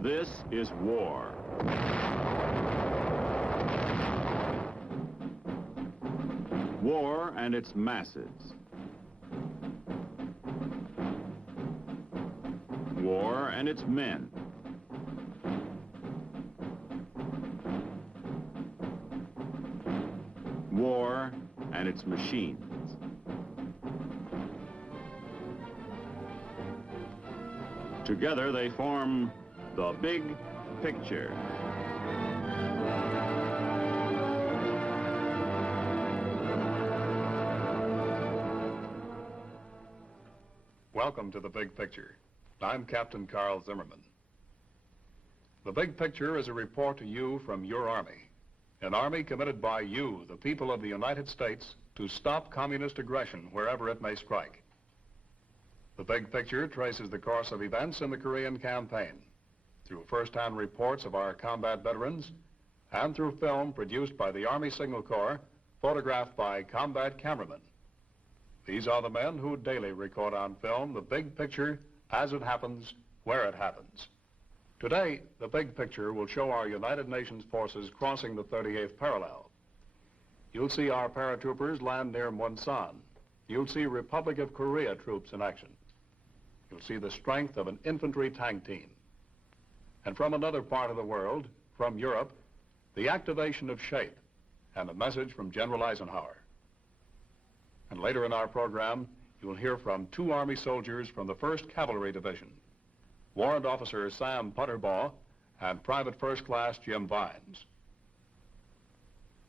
This is war. War and its masses. War and its men. War and its machines. Together they form the big picture. Welcome to The Big Picture. I'm Captain Carl Zimmerman. The Big Picture is a report to you from your Army, an Army committed by you, the people of the United States, to stop communist aggression wherever it may strike. The Big Picture traces the course of events in the Korean campaign through first-hand reports of our combat veterans and through film produced by the Army Signal Corps, photographed by combat cameramen. These are the men who daily record on film the big picture as it happens, where it happens. Today, the Big Picture will show our United Nations forces crossing the 38th parallel. You'll see our paratroopers land near Munsan. You'll see Republic of Korea troops in action. You'll see the strength of an infantry tank team. And from another part of the world, from Europe, the activation of SHAPE and a message from General Eisenhower. And later in our program, you'll hear from two Army soldiers from the 1st Cavalry Division, Warrant Officer Sam Putterbaugh and Private First Class Jim Vines.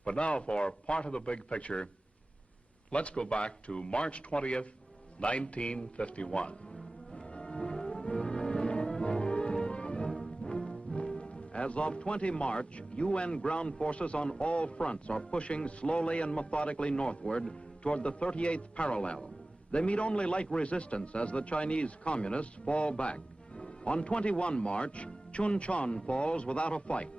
But now for part of the big picture, let's go back to March 20th, 1951. As of 20 March, UN ground forces on all fronts are pushing slowly and methodically northward toward the 38th parallel. They meet only light resistance as the Chinese communists fall back. On 21 March, Chuncheon falls without a fight.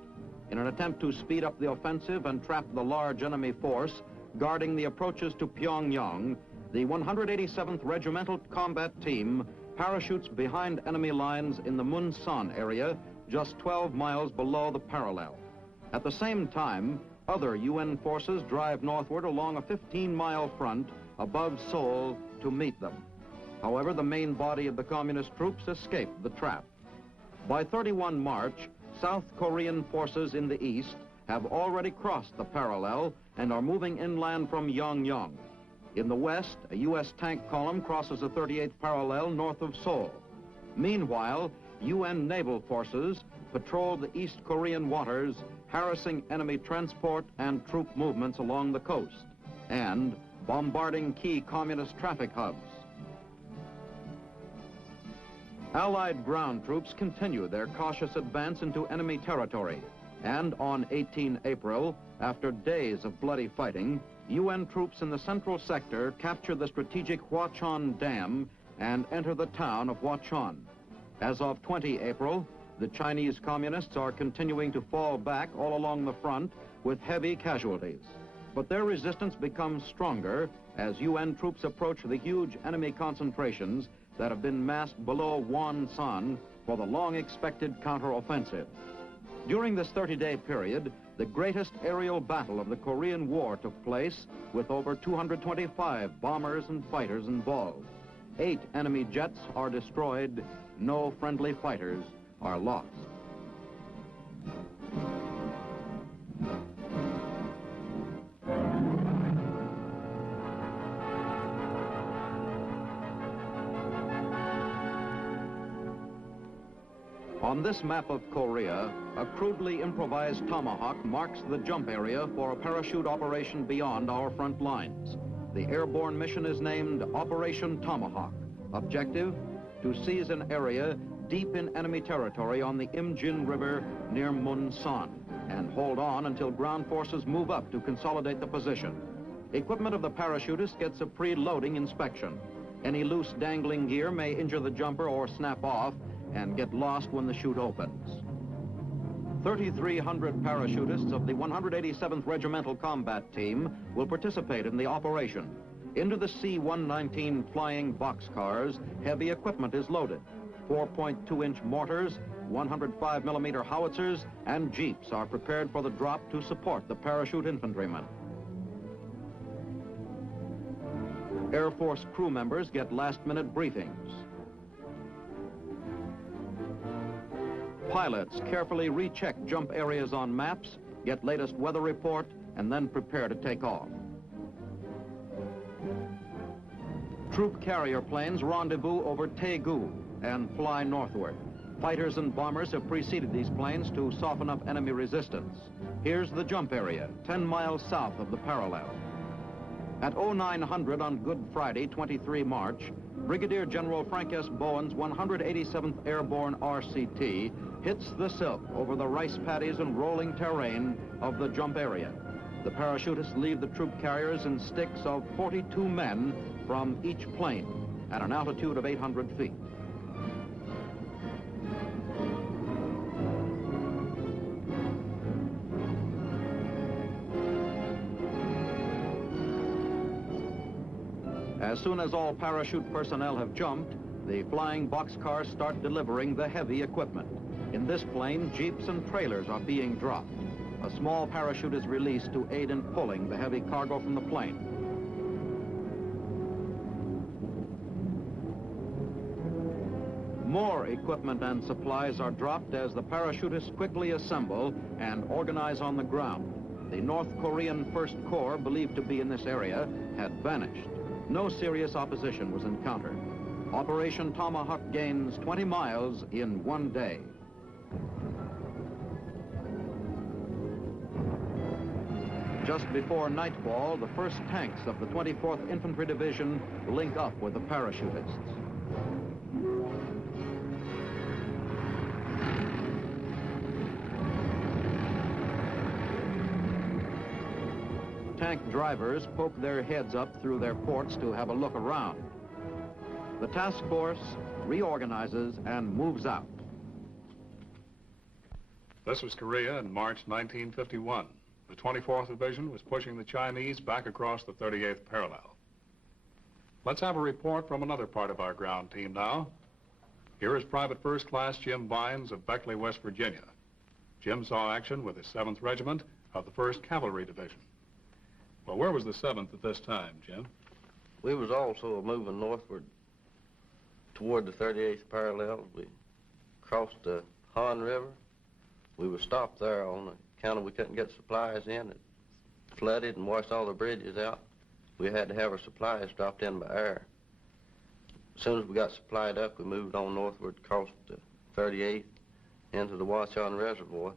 In an attempt to speed up the offensive and trap the large enemy force guarding the approaches to Pyongyang, the 187th Regimental Combat Team parachutes behind enemy lines in the Munsan area, just 12 miles below the parallel. At the same time, other UN forces drive northward along a 15-mile front above Seoul to meet them. However, the main body of the communist troops escaped the trap. By 31 March, South Korean forces in the east have already crossed the parallel and are moving inland from Yongyang. In the west, a U.S. tank column crosses the 38th parallel north of Seoul. Meanwhile, UN naval forces patrol the East Korean waters, harassing enemy transport and troop movements along the coast, and bombarding key communist traffic hubs. Allied ground troops continue their cautious advance into enemy territory, and on 18 April, after days of bloody fighting, UN troops in the central sector capture the strategic Hwachon Dam and enter the town of Hwachon. As of 20 April, the Chinese communists are continuing to fall back all along the front with heavy casualties. But their resistance becomes stronger as UN troops approach the huge enemy concentrations that have been massed below Wonsan for the long-expected counteroffensive. During this 30-day period, the greatest aerial battle of the Korean War took place with over 225 bombers and fighters involved. 8 enemy jets are destroyed. No friendly fighters are lost. On this map of Korea, a crudely improvised tomahawk marks the jump area for a parachute operation beyond our front lines. The airborne mission is named Operation Tomahawk. Objective: to seize an area deep in enemy territory on the Imjin River near Munsan and hold on until ground forces move up to consolidate the position. Equipment of the parachutist gets a pre-loading inspection. Any loose dangling gear may injure the jumper or snap off and get lost when the chute opens. 3,300 parachutists of the 187th Regimental Combat Team will participate in the operation. Into the C-119 flying boxcars, heavy equipment is loaded. 4.2-inch mortars, 105mm howitzers, and jeeps are prepared for the drop to support the parachute infantrymen. Air Force crew members get last-minute briefings. Pilots carefully recheck jump areas on maps, get latest weather report, and then prepare to take off. Troop carrier planes rendezvous over Taegu and fly northward. Fighters and bombers have preceded these planes to soften up enemy resistance. Here's the jump area, 10 miles south of the parallel. At 0900 on Good Friday, 23 March, Brigadier General Frank S. Bowen's 187th Airborne RCT hits the silk over the rice paddies and rolling terrain of the jump area. The parachutists leave the troop carriers in sticks of 42 men from each plane at an altitude of 800 feet. As soon as all parachute personnel have jumped, the flying boxcars start delivering the heavy equipment. In this plane, jeeps and trailers are being dropped. A small parachute is released to aid in pulling the heavy cargo from the plane. More equipment and supplies are dropped as the parachutists quickly assemble and organize on the ground. The North Korean First Corps, believed to be in this area, had vanished. No serious opposition was encountered. Operation Tomahawk gains 20 miles in one day. Just before nightfall, the first tanks of the 24th Infantry Division link up with the parachutists. Tank drivers poke their heads up through their ports to have a look around. The task force reorganizes and moves out. This was Korea in March 1951. The 24th Division was pushing the Chinese back across the 38th parallel. Let's have a report from another part of our ground team now. Here is Private First Class Jim Bynes of Beckley, West Virginia. Jim saw action with the 7th Regiment of the 1st Cavalry Division. Well, where was the 7th at this time, Jim? We was also moving northward toward the 38th parallel. We crossed the Han River. We were stopped there on account of we couldn't get supplies in. It flooded and washed all the bridges out. We had to have our supplies dropped in by air. As soon as we got supplied up, we moved on northward, crossed the 38th into the Washoe Reservoir.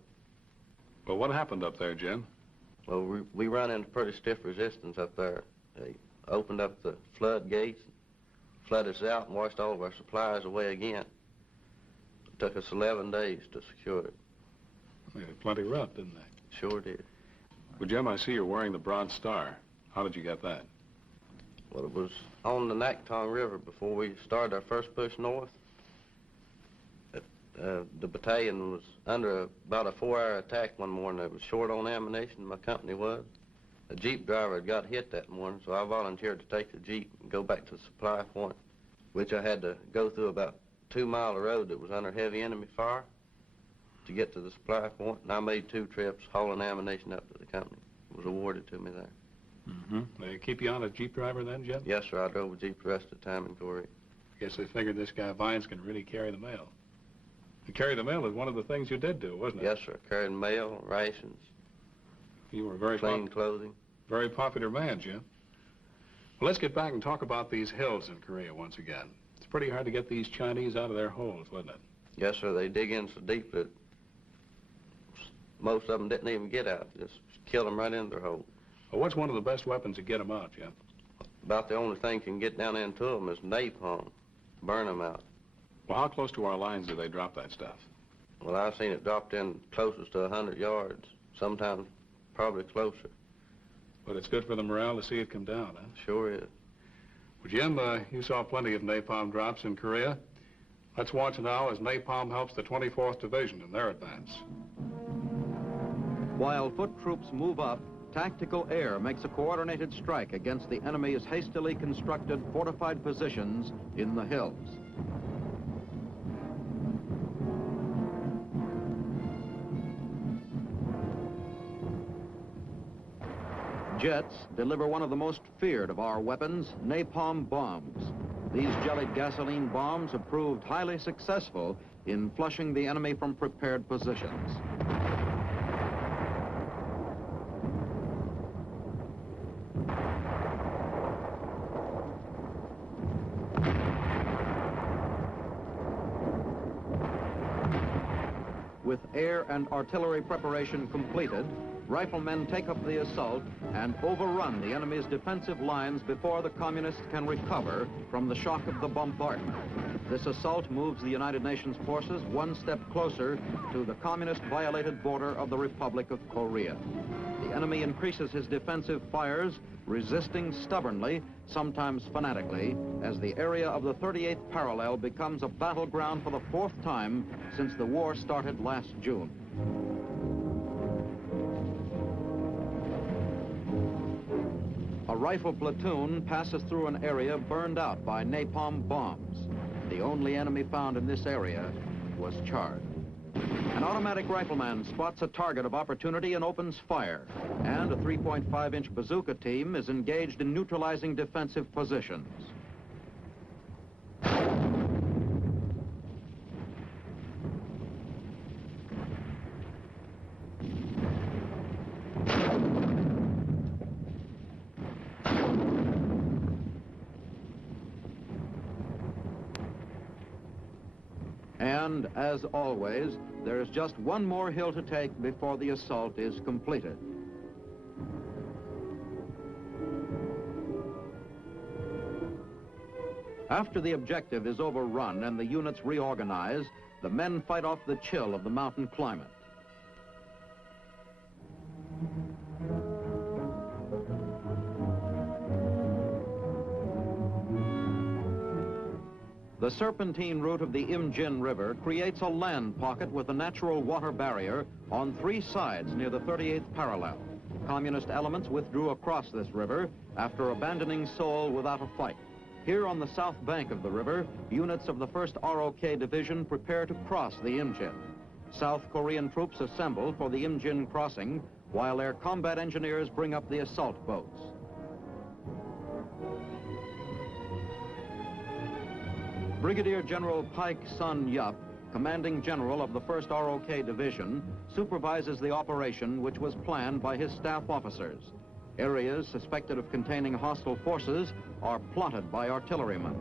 Well, what happened up there, Jim? Well, we run into pretty stiff resistance up there. They opened up the floodgates, flooded us out, and washed all of our supplies away again. It took us 11 days to secure it. They had plenty rough, didn't they? Sure did. Well, Jim, I see you're wearing the Bronze Star. How did you get that? Well, it was on the Nacton River before we started our first push north. The battalion was under about a 4-hour attack one morning. It was short on ammunition, my company was. The Jeep driver had got hit that morning, so I volunteered to take the Jeep and go back to the supply point, which I had to go through about 2 miles of road that was under heavy enemy fire to get to the supply point, and I made 2 trips hauling ammunition up to the company. It was awarded to me there. Mm-hmm. They keep you on a Jeep driver then, Jim? Yes, sir. I drove a Jeep the rest of the time in Korea. I guess they figured this guy Vines can really carry the mail. To carry the mail is one of the things you did do, wasn't it? Yes, sir. Carried mail, rations, You were a very clean clothing. very popular man, Jim. Well, let's get back and talk about these hills in Korea once again. It's pretty hard to get these Chinese out of their holes, wasn't it? Yes, sir. They dig in so deep that most of them didn't even get out. Just killed them right in their hole. Well, what's one of the best weapons to get them out, Jim? About the only thing can get down into them is napalm. Burn them out. Well, how close to our lines do they drop that stuff? Well, I've seen it dropped in closest to 100 yards, sometimes probably closer. But it's good for the morale to see it come down, huh? Sure is. Well, Jim, you saw plenty of napalm drops in Korea. Let's watch now as napalm helps the 24th Division in their advance. While foot troops move up, tactical air makes a coordinated strike against the enemy's hastily constructed fortified positions in the hills. Jets deliver one of the most feared of our weapons, napalm bombs. These jellied gasoline bombs have proved highly successful in flushing the enemy from prepared positions. With air and artillery preparation completed, riflemen take up the assault and overrun the enemy's defensive lines before the communists can recover from the shock of the bombardment. This assault moves the United Nations forces one step closer to the communist-violated border of the Republic of Korea. The enemy increases his defensive fires, resisting stubbornly, sometimes fanatically, as the area of the 38th parallel becomes a battleground for the fourth time since the war started last June. A rifle platoon passes through an area burned out by napalm bombs. The only enemy found in this area was charred. An automatic rifleman spots a target of opportunity and opens fire, and a 3.5-inch bazooka team is engaged in neutralizing defensive positions. And, as always, there is just one more hill to take before the assault is completed. After the objective is overrun and the units reorganize, the men fight off the chill of the mountain climate. The serpentine route of the Imjin River creates a land pocket with a natural water barrier on three sides near the 38th parallel. Communist elements withdrew across this river after abandoning Seoul without a fight. Here on the south bank of the river, units of the 1st ROK Division prepare to cross the Imjin. South Korean troops assemble for the Imjin crossing, while their combat engineers bring up the assault boats. Brigadier General Paik Sun-yup, commanding general of the 1st ROK Division, supervises the operation which was planned by his staff officers. Areas suspected of containing hostile forces are plotted by artillerymen.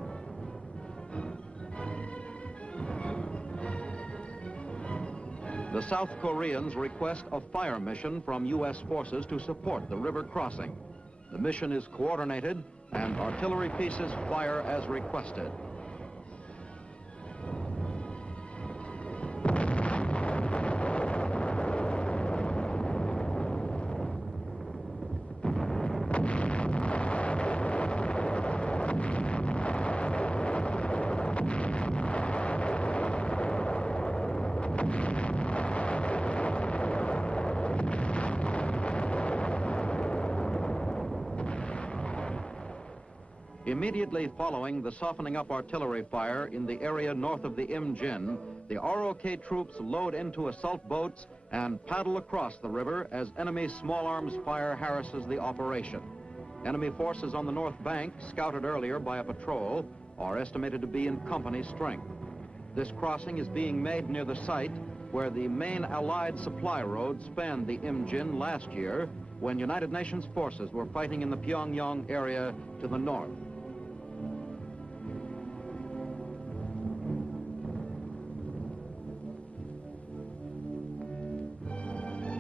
The South Koreans request a fire mission from U.S. forces to support the river crossing. The mission is coordinated and artillery pieces fire as requested. Immediately following the softening up artillery fire in the area north of the Imjin, the ROK troops load into assault boats and paddle across the river as enemy small arms fire harasses the operation. Enemy forces on the north bank, scouted earlier by a patrol, are estimated to be in company strength. This crossing is being made near the site where the main Allied supply road spanned the Imjin last year when United Nations forces were fighting in the Pyongyang area to the north.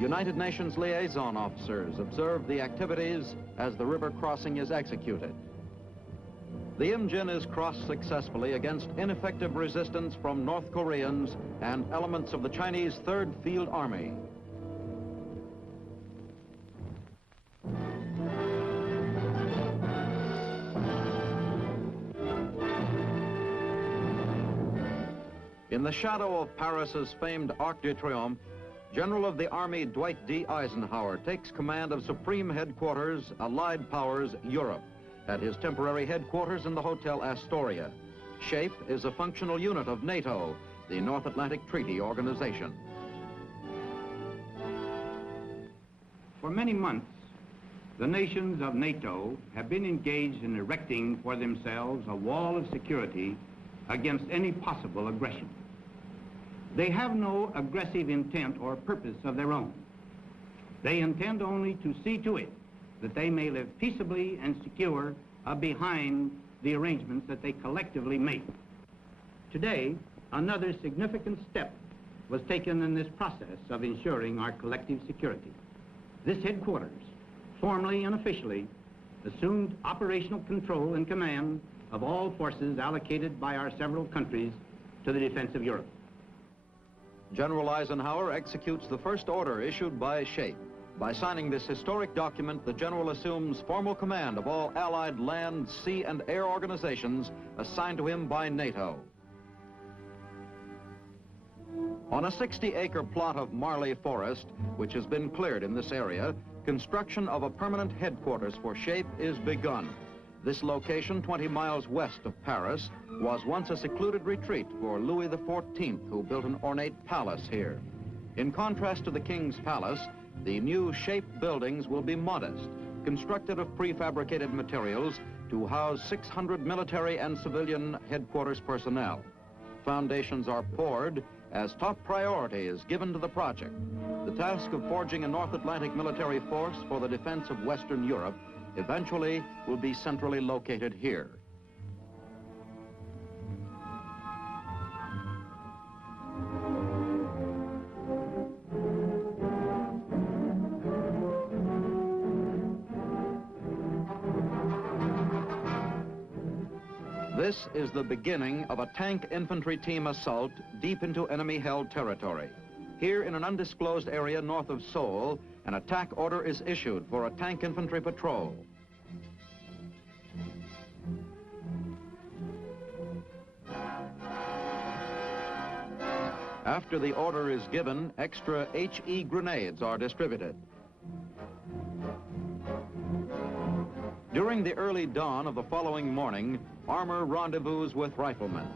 United Nations liaison officers observe the activities as the river crossing is executed. The Imjin is crossed successfully against ineffective resistance from North Koreans and elements of the Chinese 3rd Field Army. In the shadow of Paris's famed Arc de Triomphe, General of the Army Dwight D. Eisenhower takes command of Supreme Headquarters, Allied Powers, Europe, at his temporary headquarters in the Hotel Astoria. SHAPE is a functional unit of NATO, the North Atlantic Treaty Organization. For many months, The nations of NATO have been engaged in erecting for themselves a wall of security against any possible aggression. They have no aggressive intent or purpose of their own. They intend only to see to it that they may live peaceably and secure behind the arrangements that they collectively make. Today, another significant step was taken in this process of ensuring our collective security. This headquarters, formally and officially, assumed operational control and command of all forces allocated by our several countries to the defense of Europe. General Eisenhower executes the first order issued by SHAPE. By signing this historic document, the general assumes formal command of all Allied land, sea, and air organizations assigned to him by NATO. On a 60-acre plot of Marley Forest, which has been cleared in this area, construction of a permanent headquarters for SHAPE is begun. This location, 20 miles west of Paris, was once a secluded retreat for Louis XIV, who built an ornate palace here. In contrast to the King's Palace, the new SHAPE buildings will be modest, constructed of prefabricated materials to house 600 military and civilian headquarters personnel. Foundations are poured as top priority is given to the project. The task of forging a North Atlantic military force for the defense of Western Europe eventually will be centrally located here. This is the beginning of a tank infantry team assault deep into enemy-held territory. Here in an undisclosed area north of Seoul, an attack order is issued for a tank infantry patrol. After the order is given, extra HE grenades are distributed. During the early dawn of the following morning, armor rendezvous with riflemen.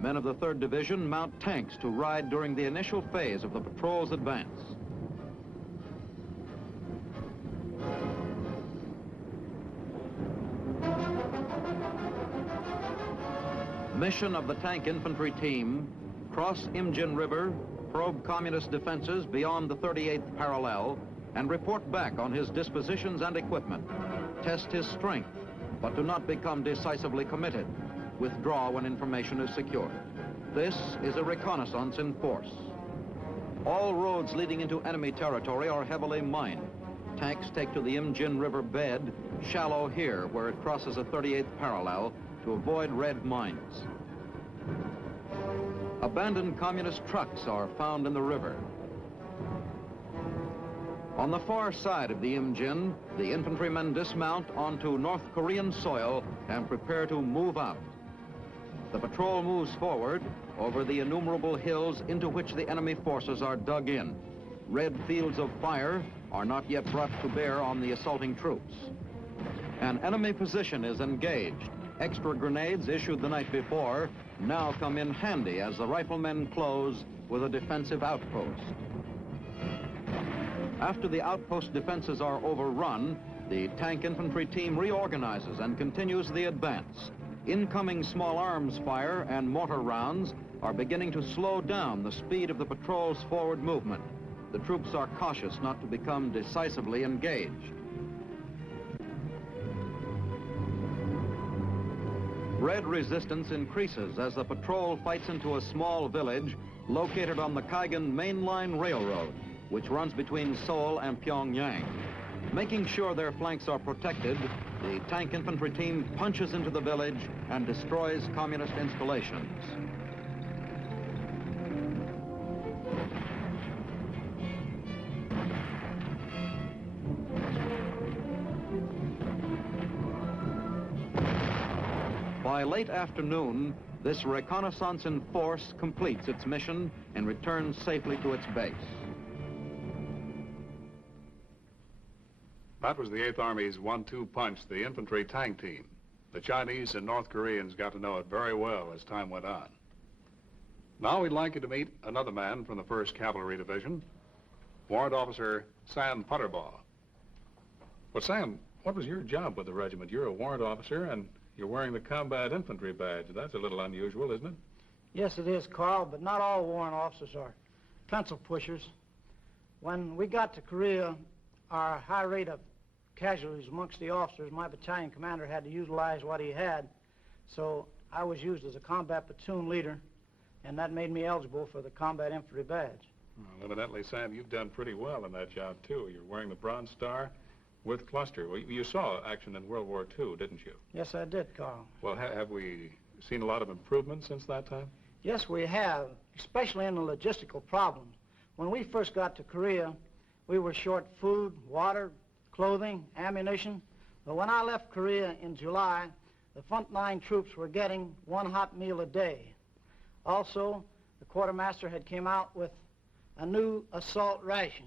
Men of the 3rd Division mount tanks to ride during the initial phase of the patrol's advance. Mission of the tank infantry team: cross Imjin River, probe communist defenses beyond the 38th parallel, and report back on his dispositions and equipment. Test his strength, but do not become decisively committed. Withdraw when information is secured. This is a reconnaissance in force. All roads leading into enemy territory are heavily mined. Tanks take to the Imjin River bed, shallow here where it crosses a 38th parallel, to avoid red mines. Abandoned communist trucks are found in the river. On the far side of the Imjin, the infantrymen dismount onto North Korean soil and prepare to move out. The patrol moves forward over the innumerable hills into which the enemy forces are dug in. Red fields of fire are not yet brought to bear on the assaulting troops. An enemy position is engaged. Extra grenades issued the night before now come in handy as the riflemen close with a defensive outpost. After the outpost defenses are overrun, the tank infantry team reorganizes and continues the advance. Incoming small arms fire and mortar rounds are beginning to slow down the speed of the patrol's forward movement. The troops are cautious not to become decisively engaged. Red resistance increases as the patrol fights into a small village located on the Kaigan mainline railroad, which runs between Seoul and Pyongyang. Making sure their flanks are protected, the tank infantry team punches into the village and destroys communist installations. By late afternoon, this reconnaissance in force completes its mission and returns safely to its base. That was the 8th Army's 1-2 punch, the infantry tank team. The Chinese and North Koreans got to know it very well as time went on. Now we'd like you to meet another man from the 1st Cavalry Division, Warrant Officer Sam Putterbaugh. Well, Sam, what was your job with the regiment? You're a warrant officer, and you're wearing the combat infantry badge. That's a little unusual, isn't it? Yes, it is, Carl, but not all warrant officers are pencil pushers. When we got to Korea, our high rate of casualties amongst the officers, my battalion commander had to utilize what he had, so I was used as a combat platoon leader, and that made me eligible for the combat infantry badge. Well, evidently, Sam, you've done pretty well in that job, too. You're wearing the Bronze Star with cluster. Well, you saw action in World War II, didn't you? Yes, I did, Carl. Well, have we seen a lot of improvement since that time? Yes, we have, especially in the logistical problems. When we first got to Korea, we were short food, water, clothing, ammunition. But when I left Korea in July, the frontline troops were getting one hot meal a day. Also, the quartermaster had came out with a new assault ration,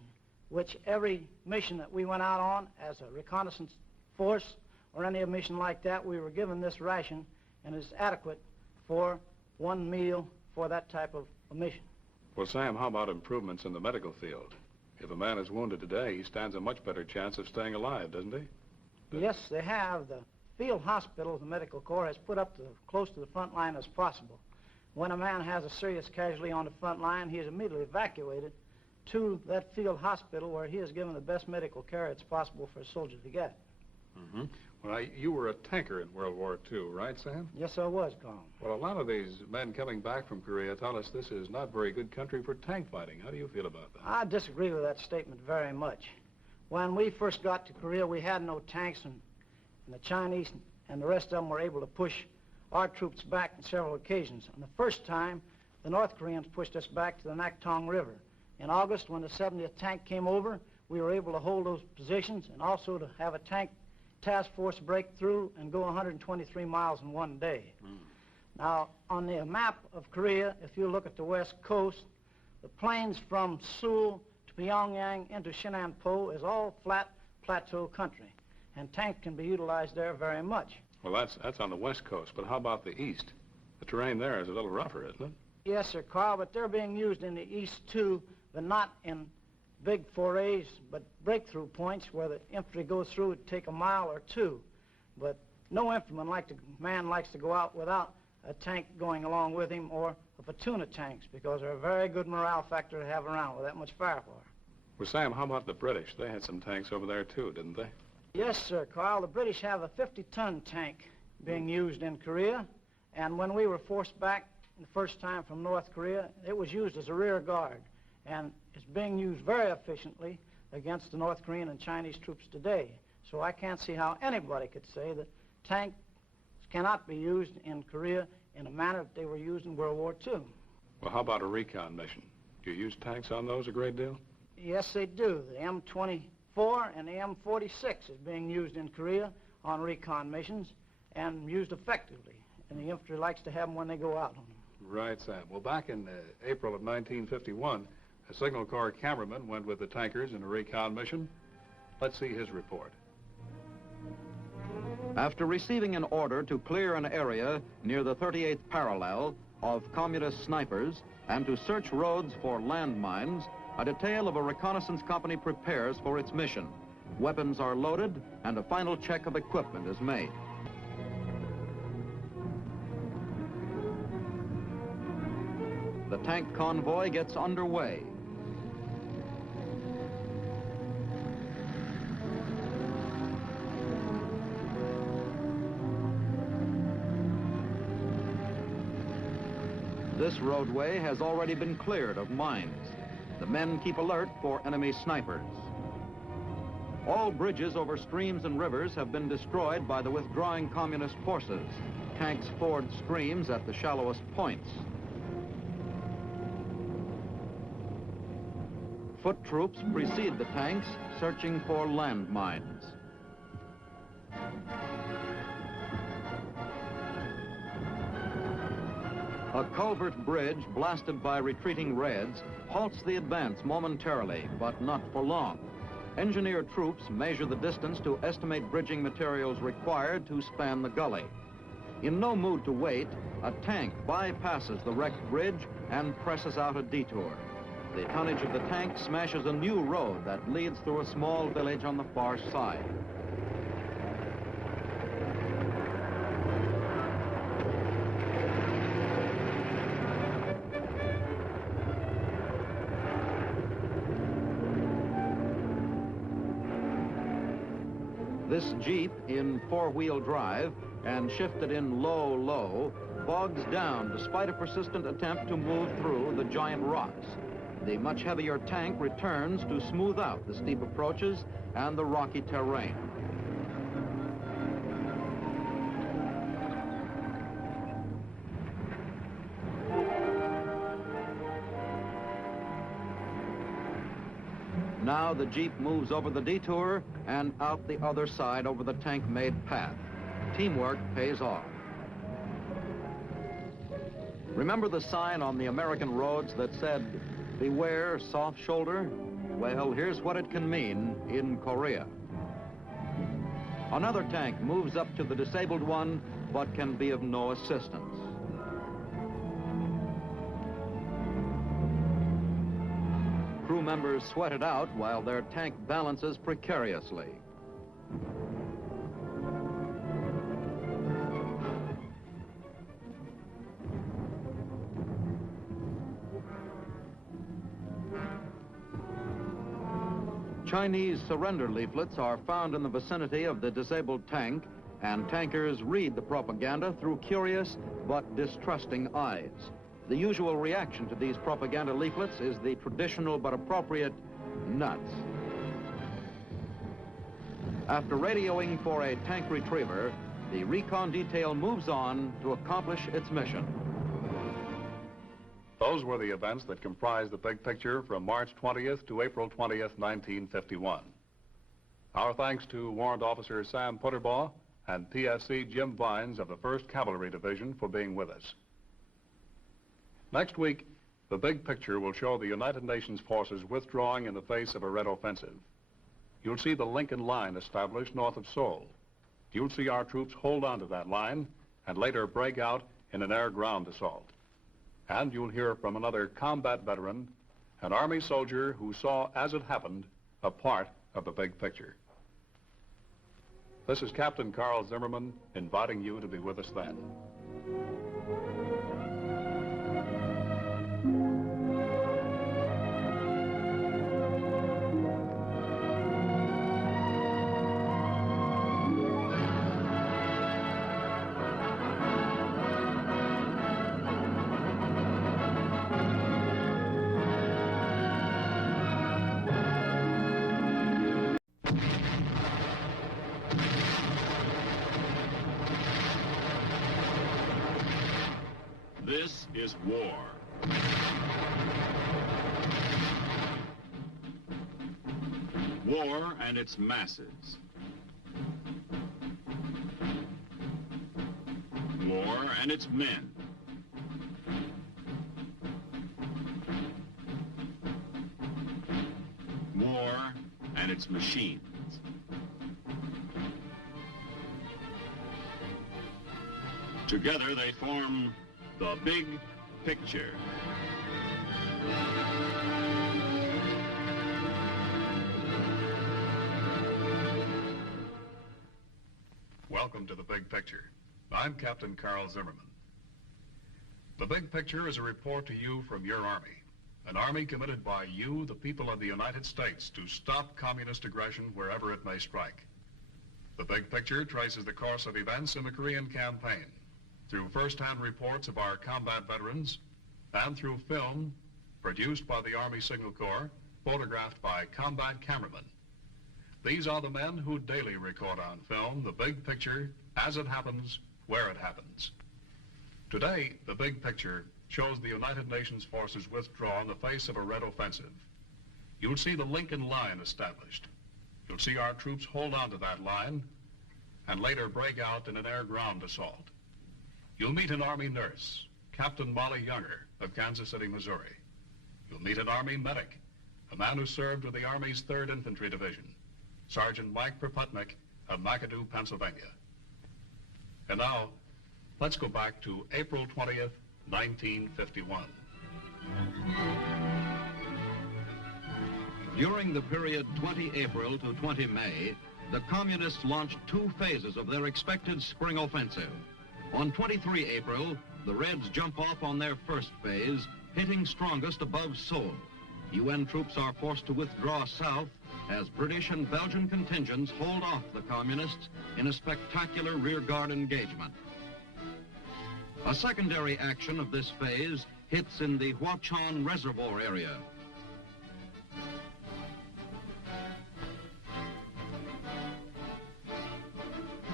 which every mission that we went out on as a reconnaissance force or any mission like that, we were given this ration, and it's adequate for one meal for that type of a mission. Well, Sam, how about improvements in the medical field? If a man is wounded today, he stands a much better chance of staying alive, doesn't he? Yes, they have. The field hospital of the Medical Corps has put up close to the front line as possible. When a man has a serious casualty on the front line, he is immediately evacuated to that field hospital where he is given the best medical care it's possible for a soldier to get. Mm-hmm. Well, you were a tanker in World War II, right, Sam? Yes, I was, Colin. Well, a lot of these men coming back from Korea tell us this is not very good country for tank fighting. How do you feel about that? I disagree with that statement very much. When we first got to Korea, we had no tanks, and the Chinese and the rest of them were able to push our troops back on several occasions. And the first time, the North Koreans pushed us back to the Naktong River. In August, when the 70th tank came over, we were able to hold those positions and also to have a tank task force break through and go 123 miles in one day. Now, on the map of Korea, if you look at the west coast, the plains from Seoul to Pyongyang into Shinanpo is all flat plateau country, and tanks can be utilized there very much. Well, that's on the west coast, but how about the east? The terrain there is a little rougher, isn't it? Yes, sir, Carl, but they're being used in the east, too, but not in big forays, but breakthrough points where the infantry goes through. It'd take a mile or two. But no infantryman likes to go out without a tank going along with him or a platoon of tanks, because they're a very good morale factor to have around with that much firepower. Well, Sam, how about the British? They had some tanks over there, too, didn't they? Yes, sir, Carl. The British have a 50-ton tank being used in Korea, and when we were forced back the first time from North Korea, it was used as a rear guard, and it's being used very efficiently against the North Korean and Chinese troops today. So I can't see how anybody could say that tanks cannot be used in Korea in a manner that they were used in World War II. Well, how about a recon mission? Do you use tanks on those a great deal? Yes, they do. The M24 and the M46 is being used in Korea on recon missions and used effectively. And the infantry likes to have them when they go out on them. Right, Sam. Well, back in April of 1951, a Signal Corps cameraman went with the tankers in a recon mission. Let's see his report. After receiving an order to clear an area near the 38th parallel of communist snipers and to search roads for landmines, a detail of a reconnaissance company prepares for its mission. Weapons are loaded and a final check of equipment is made. The tank convoy gets underway. This roadway has already been cleared of mines. The men keep alert for enemy snipers. All bridges over streams and rivers have been destroyed by the withdrawing communist forces. Tanks ford streams at the shallowest points. Foot troops precede the tanks, searching for landmines. A culvert bridge blasted by retreating Reds halts the advance momentarily, but not for long. Engineer troops measure the distance to estimate bridging materials required to span the gully. In no mood to wait, a tank bypasses the wrecked bridge and presses out a detour. the tonnage of the tank smashes a new road that leads through a small village on the far side. This Jeep, in four-wheel drive and shifted in low, bogs down despite a persistent attempt to move through the giant rocks. The much heavier tank returns to smooth out the steep approaches and the rocky terrain. Now the Jeep moves over the detour and out the other side over the tank-made path. Teamwork pays off. Remember the sign on the American roads that said, "Beware soft shoulder"? Well, here's what it can mean in Korea. Another tank moves up to the disabled one, but can be of no assistance. Crew members sweat it out while their tank balances precariously. Chinese surrender leaflets are found in the vicinity of the disabled tank, and tankers read the propaganda through curious but distrusting eyes. The usual reaction to these propaganda leaflets is the traditional but appropriate nuts. After radioing for a tank retriever, the recon detail moves on to accomplish its mission. Those were the events that comprised the big picture from March 20th to April 20th, 1951. Our thanks to Warrant Officer Sam Putterbaugh and PFC Jim Vines of the 1st Cavalry Division for being with us. Next week, the big picture will show the United Nations forces withdrawing in the face of a Red offensive. You'll see the Lincoln Line established north of Seoul. You'll see our troops hold on to that line and later break out in an air-ground assault. And you'll hear from another combat veteran, an Army soldier who saw, as it happened, a part of the big picture. This is Captain Carl Zimmerman inviting you to be with us then. This is war. War and its masses. War and its men. War and its machines. Together they form the big picture. Welcome to the big picture. I'm Captain Carl Zimmerman. The big picture is a report to you from your Army. An Army committed by you, the people of the United States, to stop communist aggression wherever it may strike. The big picture traces the course of events in the Korean campaign, through first-hand reports of our combat veterans, and through film produced by the Army Signal Corps, photographed by combat cameramen. These are the men who daily record on film the big picture as it happens, where it happens. Today, the big picture shows the United Nations forces withdraw in the face of a Red offensive. You'll see the Lincoln Line established. You'll see our troops hold on to that line and later break out in an air-ground assault. You'll meet an Army nurse, Captain Molly Younger of Kansas City, Missouri. You'll meet an Army medic, a man who served with the Army's 3rd Infantry Division, Sergeant Mike Proputnik of McAdoo, Pennsylvania. And now, let's go back to April 20th, 1951. During the period 20 April to 20 May, the Communists launched 2 phases of their expected spring offensive. On 23 April, the Reds jump off on their first phase, hitting strongest above Seoul. UN troops are forced to withdraw south as British and Belgian contingents hold off the Communists in a spectacular rearguard engagement. A secondary action of this phase hits in the Huachan Reservoir area.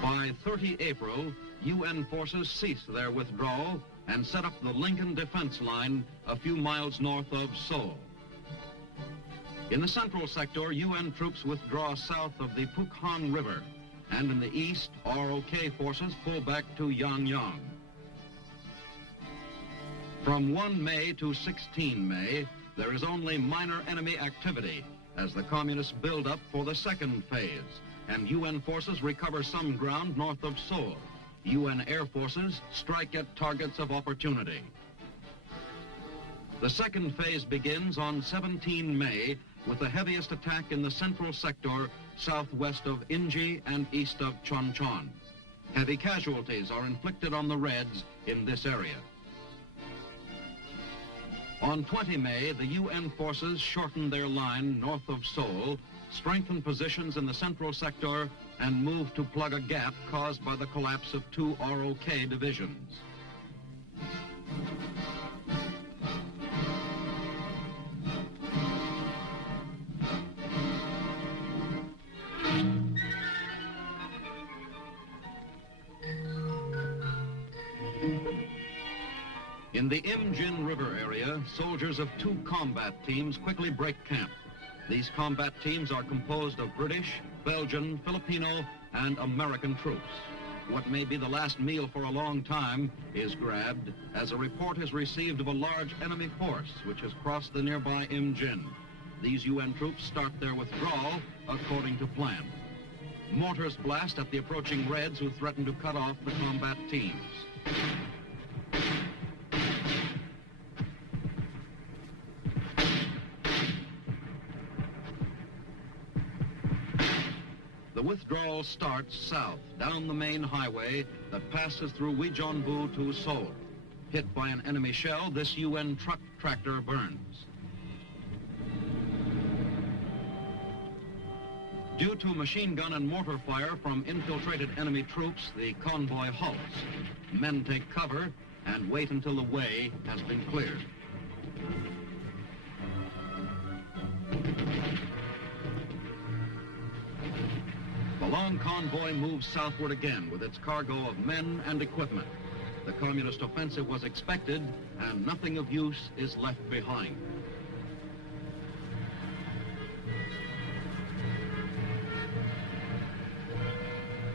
By 30 April, UN forces cease their withdrawal and set up the Lincoln Defense Line a few miles north of Seoul. In the central sector, UN troops withdraw south of the Pukhan River, and in the east, ROK forces pull back to Yangyang. From 1 May to 16 May, there is only minor enemy activity as the Communists build up for the second phase, and UN forces recover some ground north of Seoul. UN air forces strike at targets of opportunity. The second phase begins on 17 May with the heaviest attack in the central sector southwest of Inji and east of Chonchon. Heavy casualties are inflicted on the Reds in this area. On 20 May, the UN forces shorten their line north of Seoul, strengthen positions in the central sector, and move to plug a gap caused by the collapse of 2 ROK divisions. In the Imjin River area, soldiers of 2 combat teams quickly break camp. These combat teams are composed of British, Belgian, Filipino, and American troops. What may be the last meal for a long time is grabbed as a report is received of a large enemy force which has crossed the nearby Imjin. These UN troops start their withdrawal according to plan. Mortars blast at the approaching Reds who threaten to cut off the combat teams. The withdrawal starts south, down the main highway that passes through Uijeonbu to Seoul. Hit by an enemy shell, this UN truck tractor burns. Due to machine gun and mortar fire from infiltrated enemy troops, the convoy halts. Men take cover and wait until the way has been cleared. The long convoy moves southward again with its cargo of men and equipment. The communist offensive was expected, and nothing of use is left behind.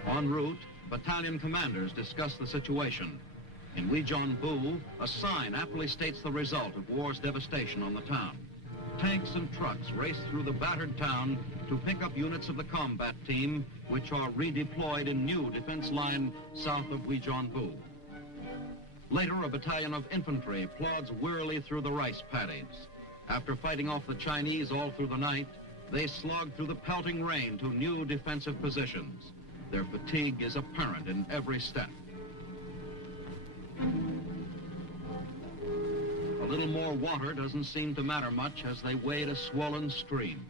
En route, battalion commanders discuss the situation. In Uijeonbu, a sign aptly states the result of war's devastation on the town. Tanks and trucks race through the battered town to pick up units of the combat team, which are redeployed in new defense line south of Uijeonbu. Later, a battalion of infantry plods wearily through the rice paddies. After fighting off the Chinese all through the night, they slog through the pelting rain to new defensive positions. Their fatigue is apparent in every step. A little more water doesn't seem to matter much as they wade a swollen stream.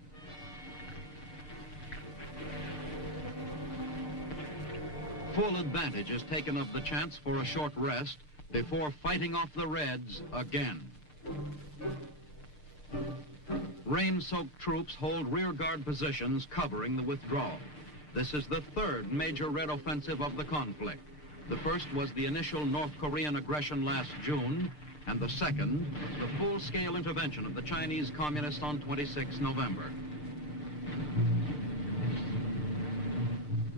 Full advantage is taken of the chance for a short rest before fighting off the Reds again. Rain-soaked troops hold rearguard positions covering the withdrawal. This is the third major Red offensive of the conflict. The first was the initial North Korean aggression last June, and the second, the full-scale intervention of the Chinese Communists on 26 November.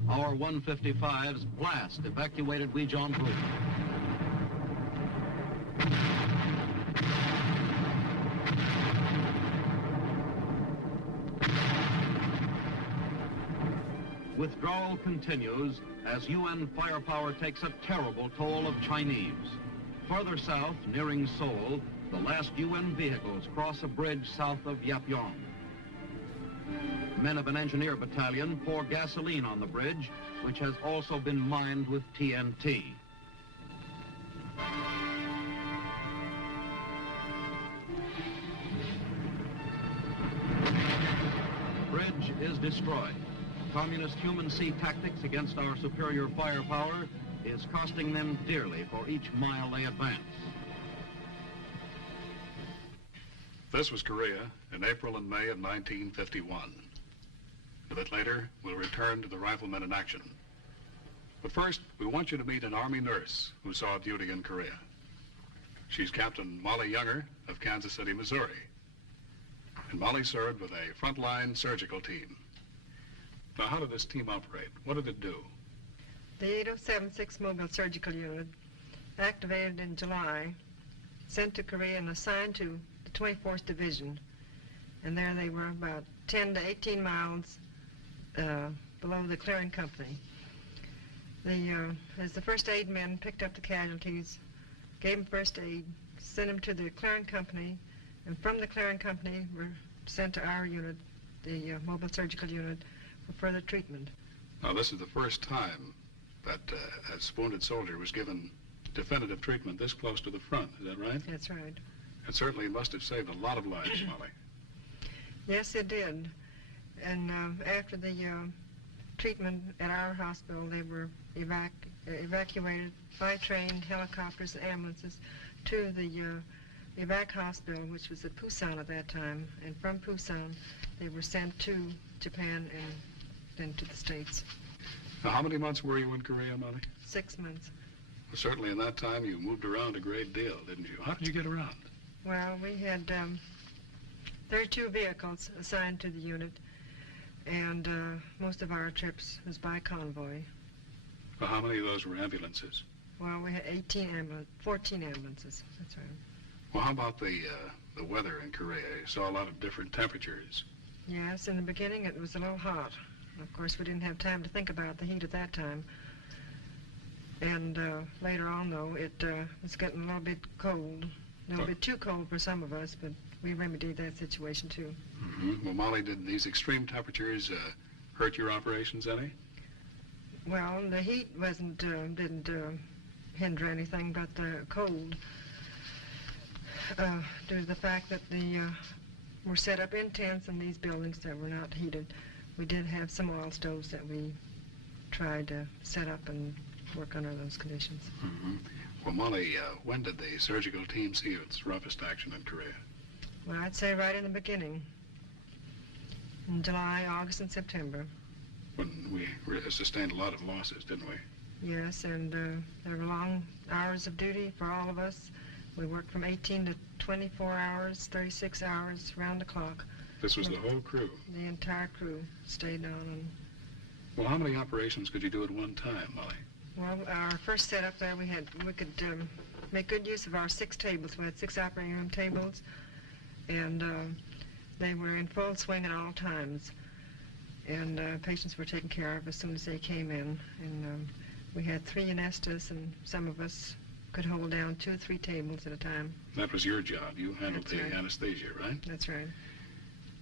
Our 155's blast evacuated Uijeonbu. Withdrawal continues as UN firepower takes a terrible toll of Chinese. Further south, nearing Seoul, the last UN vehicles cross a bridge south of Yapyong. Men of an engineer battalion pour gasoline on the bridge, which has also been mined with TNT. The bridge is destroyed. Communist human sea tactics against our superior firepower is costing them dearly for each mile they advance. This was Korea in April and May of 1951. A bit later, we'll return to the riflemen in action. But first, we want you to meet an Army nurse who saw duty in Korea. She's Captain Molly Younger of Kansas City, Missouri. And Molly served with a frontline surgical team. Now, how did this team operate? What did it do? The 8076 Mobile Surgical Unit, activated in July, sent to Korea and assigned to the 24th Division. And there they were about 10 to 18 miles below the clearing company. As the first aid men picked up the casualties, gave them first aid, sent them to the clearing company, and from the clearing company were sent to our unit, the Mobile Surgical Unit, for further treatment. Now, this is the first time that a wounded soldier was given definitive treatment this close to the front. Is that right? That's right. It certainly must have saved a lot of lives, Molly. Yes, it did. And after the treatment at our hospital, they were evacuated by train, helicopters, and ambulances to the evac hospital, which was at Busan at that time. And from Busan, they were sent to Japan and then to the States. Now, how many months were you in Korea, Molly? 6 months. Well, certainly in that time you moved around a great deal, didn't you? How did you get around? Well, we had 32 vehicles assigned to the unit, and most of our trips was by convoy. Well, how many of those were ambulances? Well, we had 14 ambulances. That's right. Well, how about the weather in Korea? You saw a lot of different temperatures. Yes, in the beginning it was a little hot. Of course, we didn't have time to think about the heat at that time. And later on, though, it was getting a little bit cold. A little bit too cold for some of us, but we remedied that situation, too. Mm-hmm. Well, Molly, did these extreme temperatures hurt your operations any? Well, the heat didn't hinder anything, but the cold, due to the fact that we're set up in tents in these buildings that were not heated. We did have some oil stoves that we tried to set up and work under those conditions. Mm-hmm. Well, Molly, when did the surgical team see its roughest action in Korea? Well, I'd say right in the beginning, in July, August, and September. When we sustained a lot of losses, didn't we? Yes, and there were long hours of duty for all of us. We worked from 18 to 24 hours, 36 hours, round the clock. This was the whole crew? The entire crew stayed on. And well, how many operations could you do at one time, Molly? well, our first setup there, we could make good use of our 6 tables. We had 6 operating room tables, and they were in full swing at all times. And patients were taken care of as soon as they came in. And we had 3 anesthetists, and some of us could hold down 2 or 3 tables at a time. That was your job. You handled That's the right. anesthesia, right? That's right.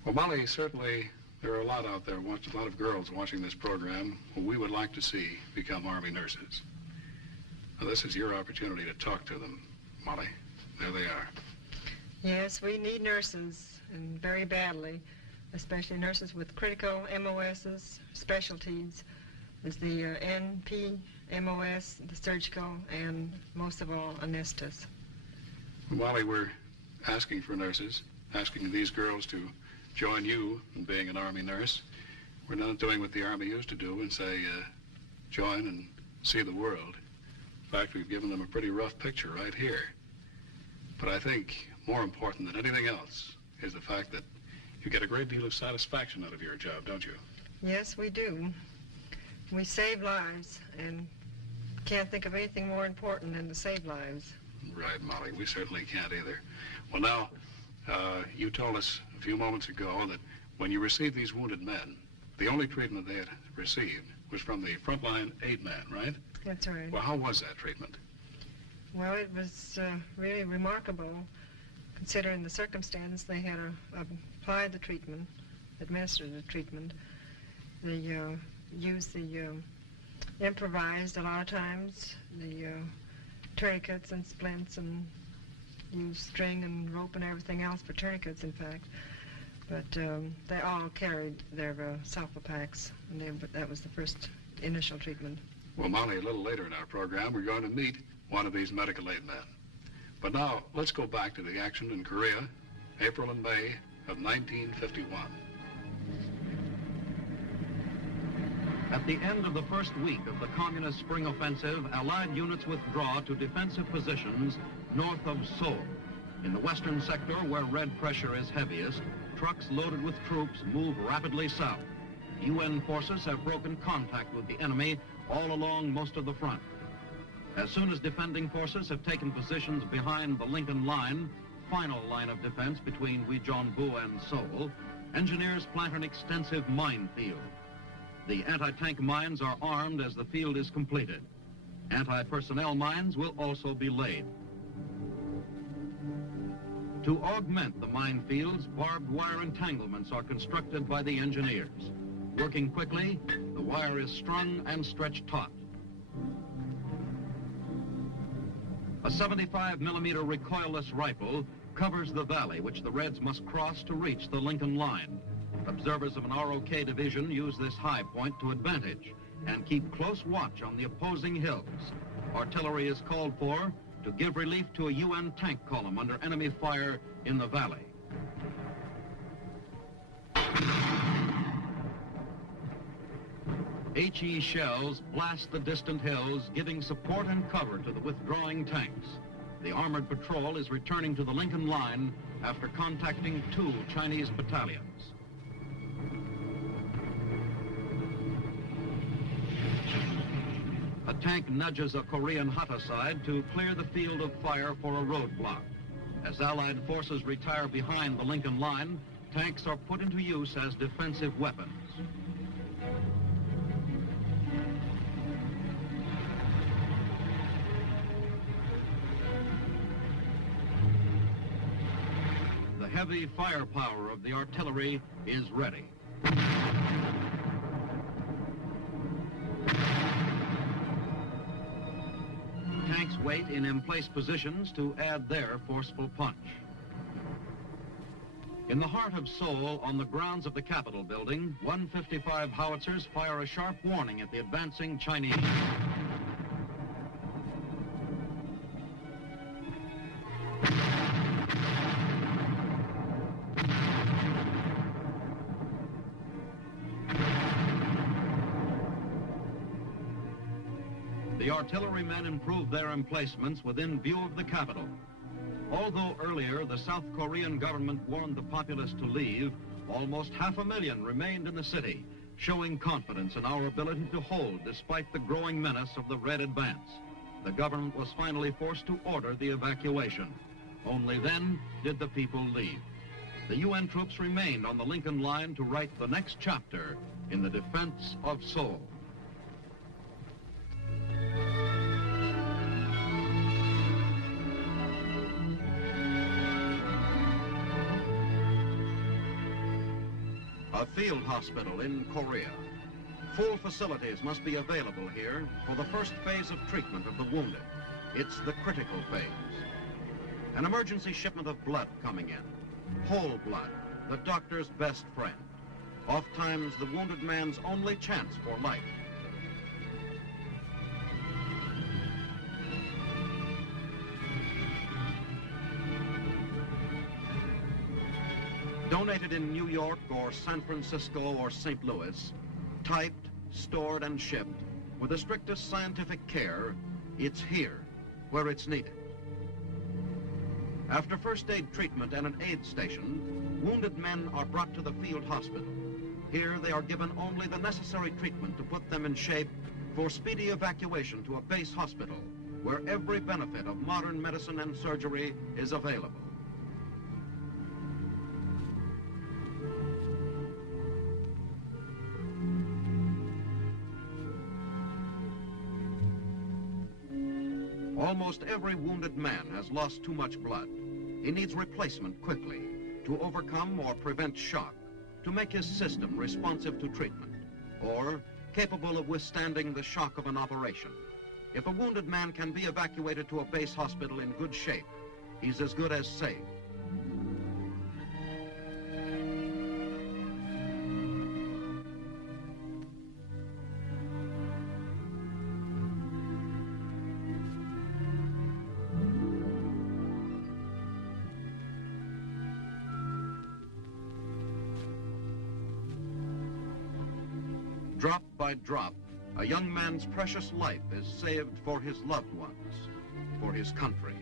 Well, Molly, certainly there are a lot out there, a lot of girls watching this program who we would like to see become Army nurses. Now, this is your opportunity to talk to them, Molly. There they are. Yes, we need nurses, and very badly, especially nurses with critical MOSs, specialties, is the NP, MOS, the surgical, and most of all, anesthetists. Well, Molly, we're asking for nurses, asking these girls to join you in being an Army nurse. We're not doing what the Army used to do and say, join and see the world. In fact, we've given them a pretty rough picture right here. But I think more important than anything else is the fact that you get a great deal of satisfaction out of your job, don't you? Yes, we do. We save lives, and can't think of anything more important than to save lives. Right, Molly. We certainly can't either. Well, now, you told us a few moments ago that when you received these wounded men, the only treatment they had received was from the frontline aid man, right? That's right. Well, how was that treatment? Well, it was really remarkable, considering the circumstance. They had applied the treatment administer the treatment. They use the improvised a lot of times, the tourniquets and splints, and use string and rope and everything else for tourniquets, in fact. But they all carried their sulfa packs, and that was the first initial treatment. Well, Molly, a little later in our program, we're going to meet one of these medical aid men. But now, let's go back to the action in Korea, April and May of 1951. At the end of the first week of the Communist Spring Offensive, Allied units withdraw to defensive positions north of Seoul. In the western sector, where red pressure is heaviest, trucks loaded with troops move rapidly south. UN forces have broken contact with the enemy all along most of the front. As soon as defending forces have taken positions behind the Lincoln Line, final line of defense between Uijeonbu and Seoul, engineers plant an extensive minefield. The anti-tank mines are armed as the field is completed. Anti-personnel mines will also be laid. To augment the minefields, barbed wire entanglements are constructed by the engineers. Working quickly, the wire is strung and stretched taut. A 75-millimeter recoilless rifle covers the valley which the Reds must cross to reach the Lincoln Line. Observers of an ROK division use this high point to advantage and keep close watch on the opposing hills. Artillery is called for to give relief to a UN tank column under enemy fire in the valley. HE shells blast the distant hills, giving support and cover to the withdrawing tanks. The armored patrol is returning to the Lincoln Line after contacting 2 Chinese battalions. A tank nudges a Korean hut aside to clear the field of fire for a roadblock. As Allied forces retire behind the Lincoln Line, tanks are put into use as defensive weapons. The heavy firepower of the artillery is ready. Tanks wait in emplaced positions to add their forceful punch. In the heart of Seoul, on the grounds of the Capitol building, 155 howitzers fire a sharp warning at the advancing Chinese. The artillerymen improved their emplacements within view of the Capitol. Although earlier the South Korean government warned the populace to leave, almost 500,000 remained in the city, showing confidence in our ability to hold despite the growing menace of the Red advance. The government was finally forced to order the evacuation. Only then did the people leave. The UN troops remained on the Lincoln Line to write the next chapter in the defense of Seoul. A field hospital in Korea. Full facilities must be available here for the first phase of treatment of the wounded. It's the critical phase. An emergency shipment of blood coming in. Whole blood, the doctor's best friend. Oftentimes the wounded man's only chance for life. Donated in New York or San Francisco or St. Louis, typed, stored, and shipped with the strictest scientific care, it's here where it's needed. After first aid treatment and an aid station, wounded men are brought to the field hospital. Here they are given only the necessary treatment to put them in shape for speedy evacuation to a base hospital where every benefit of modern medicine and surgery is available. Almost every wounded man has lost too much blood. He needs replacement quickly to overcome or prevent shock. to make his system responsive to treatment, or capable of withstanding the shock of an operation. If a wounded man can be evacuated to a base hospital in good shape, he's as good as safe. Drop by drop, a young man's precious life is saved for his loved ones, for his country.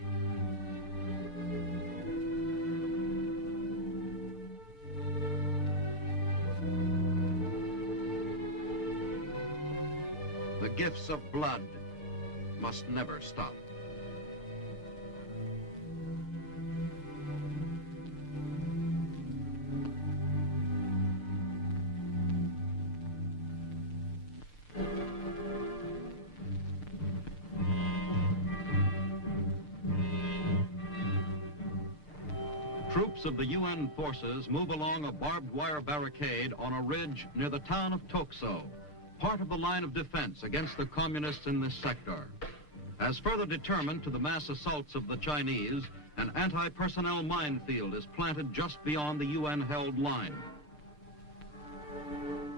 The gifts of blood must never stop. Troops of the UN forces move along a barbed wire barricade on a ridge near the town of Tokso, part of the line of defense against the communists in this sector. As further determined to the mass assaults of the Chinese, an anti-personnel minefield is planted just beyond the UN-held line.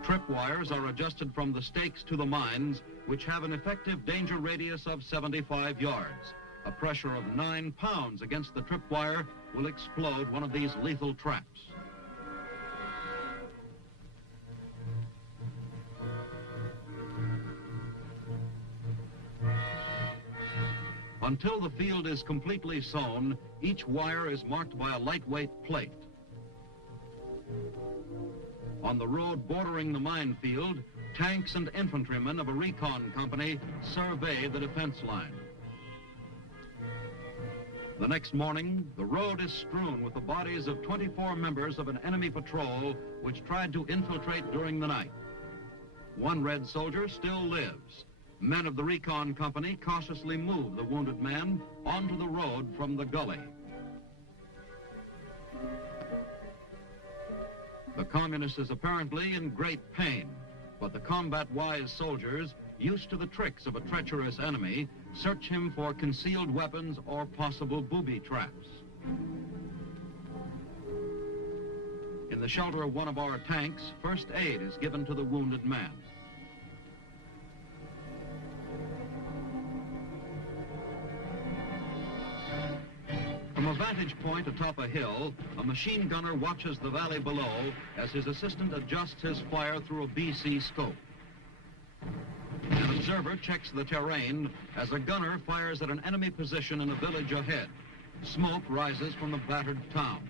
Tripwires are adjusted from the stakes to the mines, which have an effective danger radius of 75 yards. A pressure of 9 pounds against the tripwire will explode one of these lethal traps. Until the field is completely sown, each wire is marked by a lightweight plate. On the road bordering the minefield, tanks and infantrymen of a recon company survey the defense line. The next morning, the road is strewn with the bodies of 24 members of an enemy patrol which tried to infiltrate during the night. One Red soldier still lives. Men of the recon company cautiously move the wounded man onto the road from the gully. The communist is apparently in great pain, but the combat-wise soldiers, used to the tricks of a treacherous enemy, search him for concealed weapons or possible booby traps. In the shelter of one of our tanks, first aid is given to the wounded man. From a vantage point atop a hill, a machine gunner watches the valley below as his assistant adjusts his fire through a BC scope. An observer checks the terrain as a gunner fires at an enemy position in a village ahead. Smoke rises from the battered town.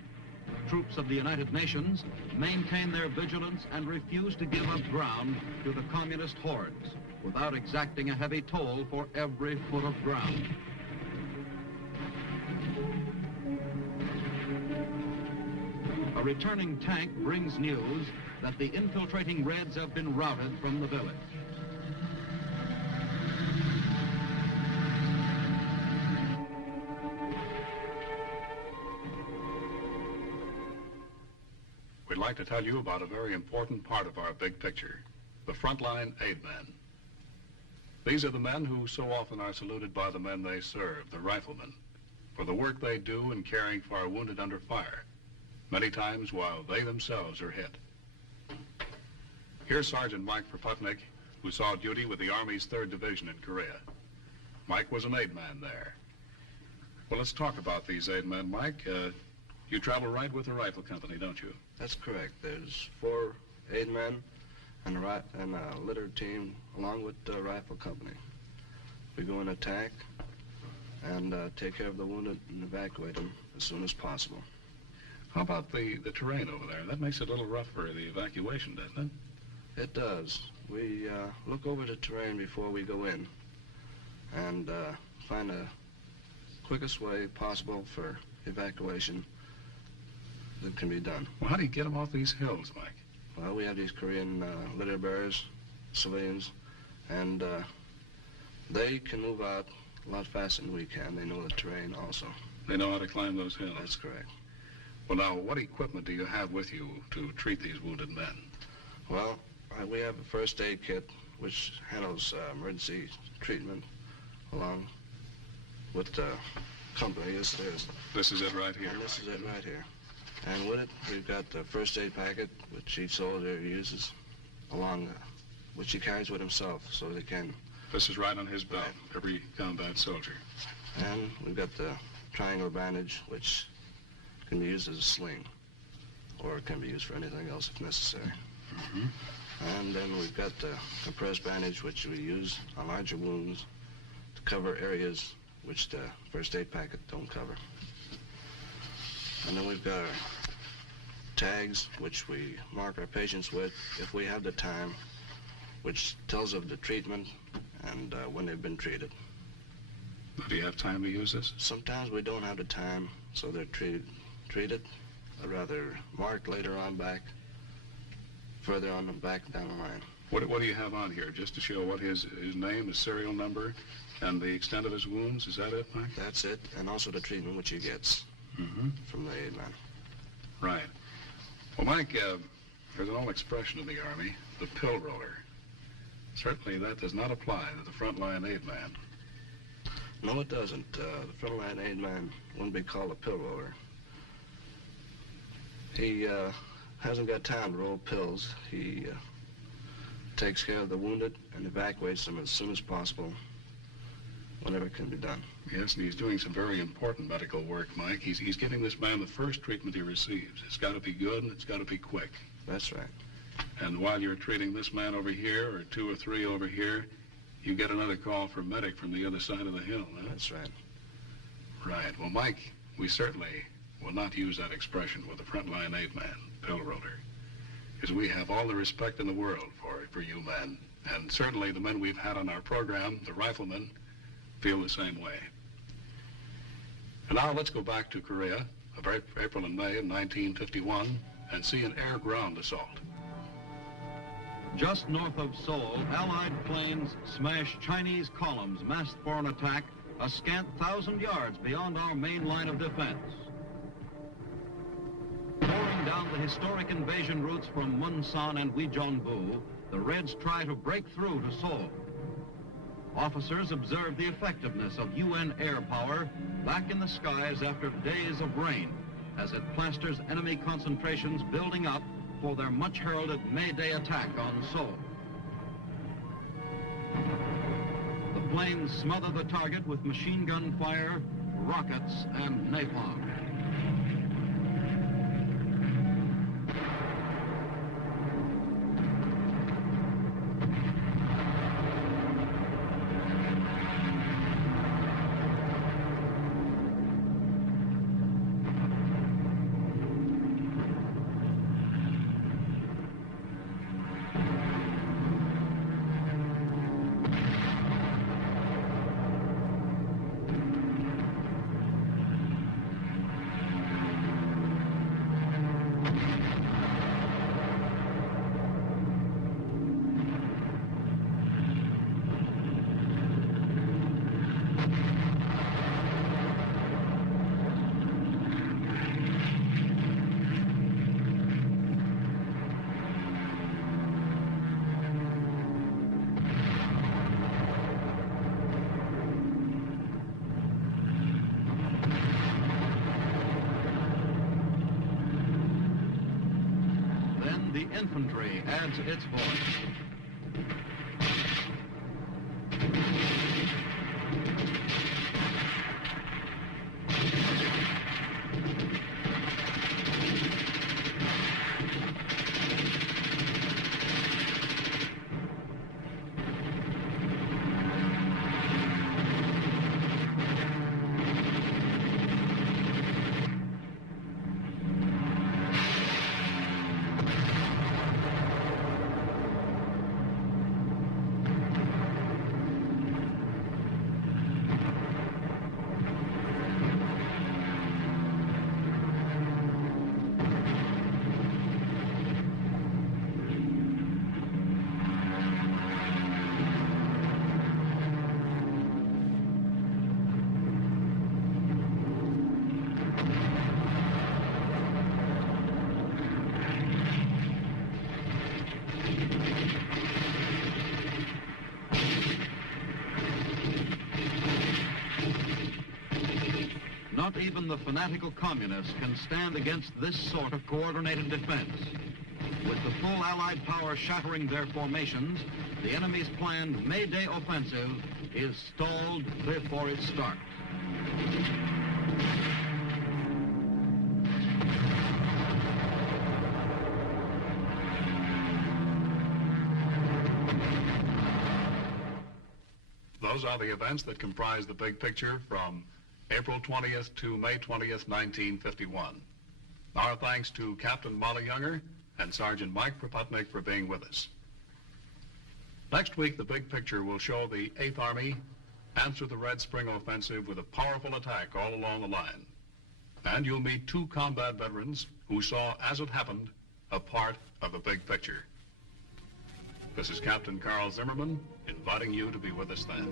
Troops of the United Nations maintain their vigilance and refuse to give up ground to the communist hordes without exacting a heavy toll for every foot of ground. A returning tank brings news that the infiltrating Reds have been routed from the village. We'd like to tell you about a very important part of our big picture, the frontline aid men. These are the men who so often are saluted by the men they serve, the riflemen, for the work they do in caring for our wounded under fire, many times while they themselves are hit. Here's Sergeant Mike Proputnik, who saw duty with the Army's 3rd Division in Korea. Mike was an aid man there. Well, let's talk about these aid men, Mike. You travel right with the rifle company, don't you? That's correct. There's 4 aid men and a litter team along with the rifle company. We go in attack and take care of the wounded and evacuate them as soon as possible. How about the terrain over there? That makes it a little rough for the evacuation, doesn't it? It does. We look over the terrain before we go in and find the quickest way possible for evacuation that can be done. Well, how do you get them off these hills, Mike? Well, we have these Korean litter bearers, civilians, and they can move out a lot faster than we can. They know the terrain also. They know how to climb those hills. That's correct. Well, now, what equipment do you have with you to treat these wounded men? Well, we have a first aid kit which handles emergency treatment along with the company. This is it right here. And this is it right here. And with it, we've got the first aid packet, which each soldier uses along, which he carries with himself so they can. This is right on his belt, every combat soldier. And we've got the triangle bandage, which can be used as a sling, or it can be used for anything else if necessary. Mm-hmm. And then we've got the compressed bandage, which we use on larger wounds to cover areas which the first aid packet don't cover. And then we've got our tags, which we mark our patients with if we have the time, which tells of the treatment and when they've been treated. Do you have time to use this? Sometimes we don't have the time, so they're treated, or rather marked later on back, further on the back down the line. What do you have on here, just to show what his name, his serial number, and the extent of his wounds? Is that it, Mike? That's it, and also the treatment which he gets from the aid man. Right. Well, Mike, there's an old expression in the Army, the pill roller. Certainly that does not apply to the frontline aid man. No, it doesn't. The frontline aid man wouldn't be called a pill roller. He hasn't got time to roll pills. He takes care of the wounded and evacuates them as soon as possible, whenever it can be done. Yes, and he's doing some very important medical work, Mike. He's giving this man the first treatment he receives. It's got to be good and it's got to be quick. That's right. And while you're treating this man over here, or 2 or 3 over here, you get another call for medic from the other side of the hill, huh? That's right. Right. Well, Mike, we certainly will not use that expression with the frontline aid man, pill roller, because we have all the respect in the world for you men. And certainly the men we've had on our program, the riflemen, feel the same way. And now let's go back to Korea of April and May of 1951 and see an air-ground assault. Just north of Seoul, Allied planes smashed Chinese columns massed for an attack a scant 1,000 yards beyond our main line of defense. Pouring down the historic invasion routes from Munsan and Uijeonbu, the Reds try to break through to Seoul. Officers observe the effectiveness of UN air power back in the skies after days of rain as it plasters enemy concentrations building up for their much-heralded May Day attack on Seoul. The planes smother the target with machine gun fire, rockets, and napalm. The infantry adds its voice. Not even the fanatical communists can stand against this sort of coordinated defense. With the full Allied power shattering their formations, the enemy's planned May Day offensive is stalled before its start. Those are the events that comprise the big picture from April 20th to May 20th, 1951. Our thanks to Captain Molly Younger and Sergeant Mike Proputnik for being with us. Next week, the big picture will show the 8th Army answer the Red Spring Offensive with a powerful attack all along the line. And you'll meet 2 combat veterans who saw, as it happened, a part of the big picture. This is Captain Carl Zimmerman, inviting you to be with us then.